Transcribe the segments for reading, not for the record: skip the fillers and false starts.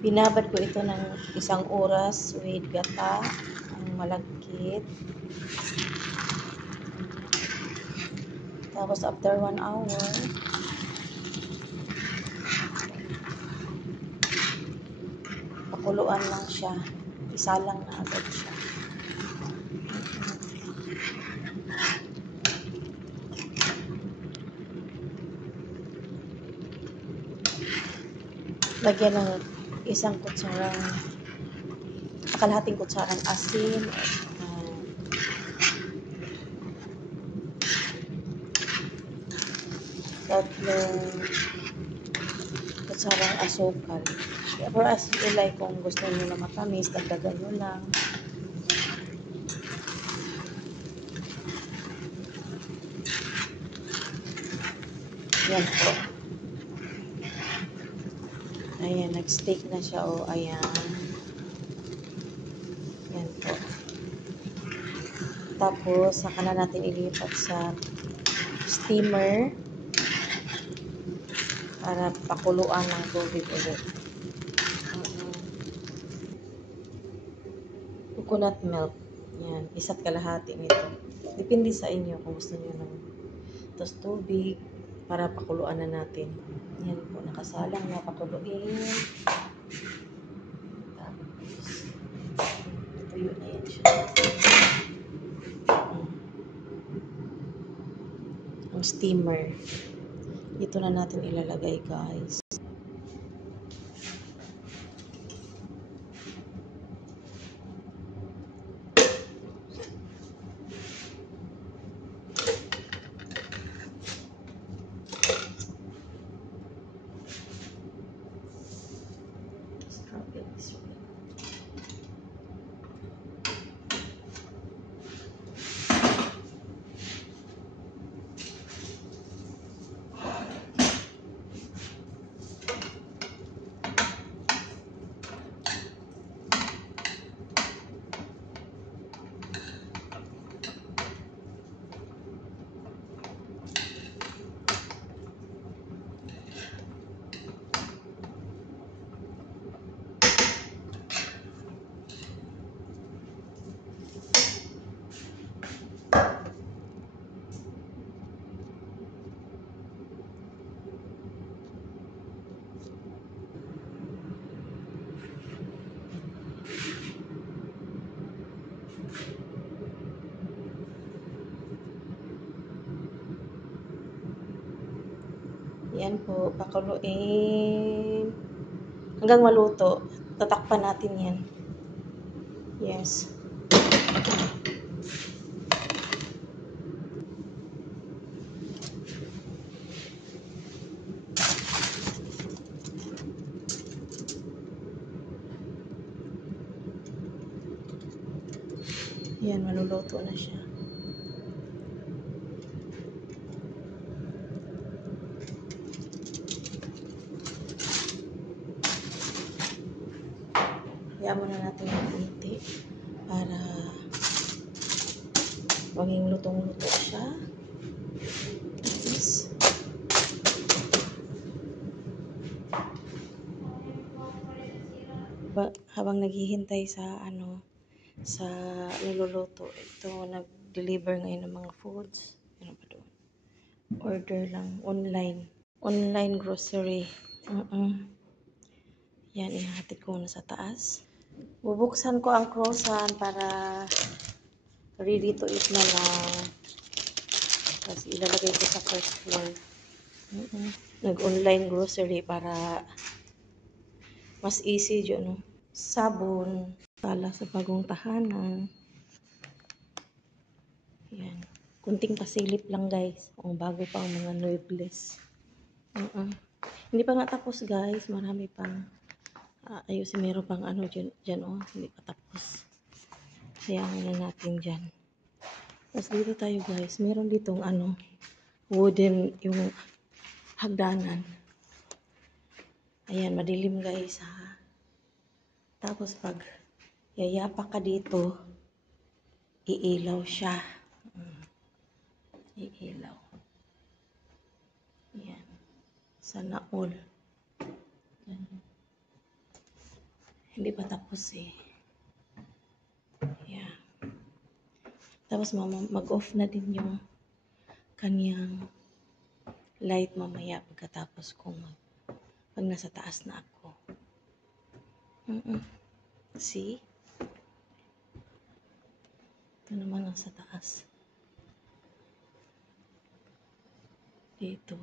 Binabad ko ito ng 1 oras with gata, ang malagkit. Tapos after 1 hour, pakuluan lang siya. Isa lang na agad siya. Lagyan ng kalahating kutsarang asin, tatlong kutsarang asukal. Pero as you like, kung gusto nyo na matamis, dagdagan nyo lang. Yan po. Ayan, nag-steak na siya. O, ayan. Yan po. Tapos, saka na natin ilipat sa steamer para pakuluan ng tubig ulit. Coconut milk. Yan, 1 kalahati nito. Depende sa inyo kung gusto niyo ng tubig para pakuluan na natin. Yan po, nakasalang na pakuluin. Tapos, tuyo na yan siya. Ang steamer. Ito na natin ilalagay, guys. Yan po, pakuluin hanggang maluto. Tatakpan natin yan. Yes. Yan, maluluto na siya. Hayaan muna natin yung konti para maging lutong-luto siya. Tapos, habang naghihintay sa sa niluluto, ito nag-deliver ngayon ng mga foods. Ano ba doon? Order lang online grocery. Yan, ihatid ko na sa taas. Bubuksan ko ang croissant para ready to eat na lang. Tapos ilalagay ko sa first floor. Nag-online grocery para mas easy dyan, no? Sabon para sa bagong tahanan. Yan. Kunting pasilip lang, guys. O, bago pa ang mga muebles. Hindi pa nga tapos, guys. Marami pang ayusin. Meron pang dyan, oh. Hindi pa tapos. Hayaan na natin dyan. Tapos dito tayo, guys. Meron ditong wooden yung hagdanan. Ayan, madilim, guys, ha. Tapos pag yayapa ka dito, iilaw siya. Iilaw. Yan. Sana all. Yan. Hindi pa tapos eh. Yeah. Tapos mag-off na din yung kanyang light mamaya pagkatapos kong pag nasa taas na ako. See? Ito naman ang sa taas. Dito.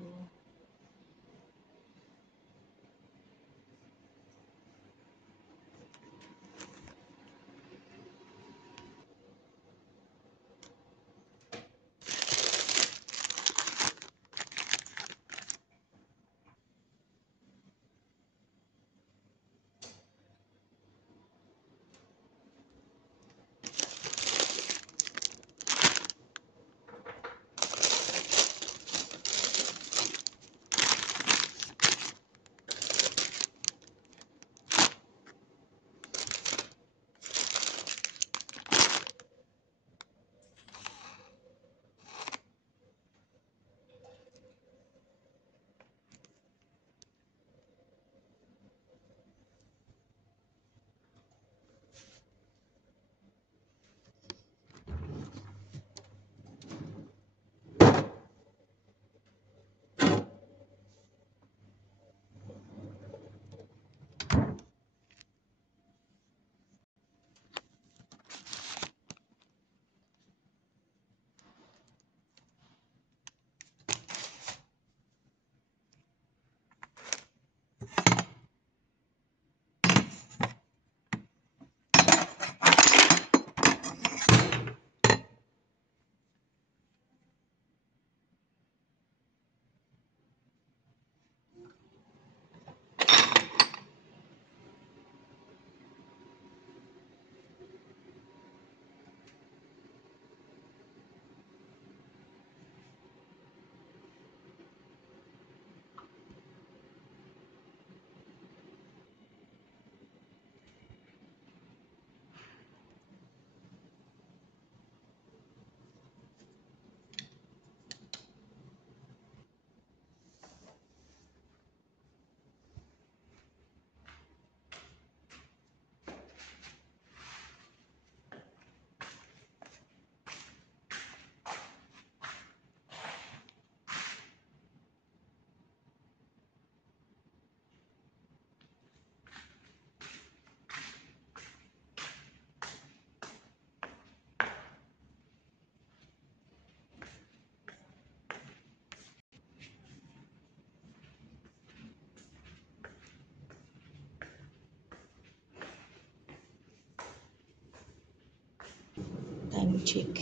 Time check.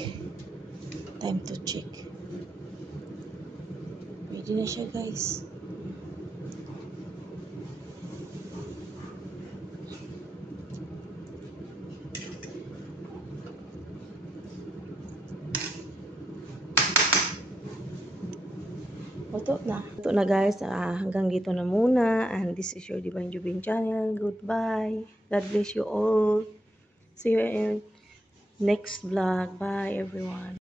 Time to check. Ready na siya, guys. Ito na guys. Hanggang dito na muna. And this is your Divine Jubin channel. Goodbye. God bless you all. See you in next vlog. Bye everyone.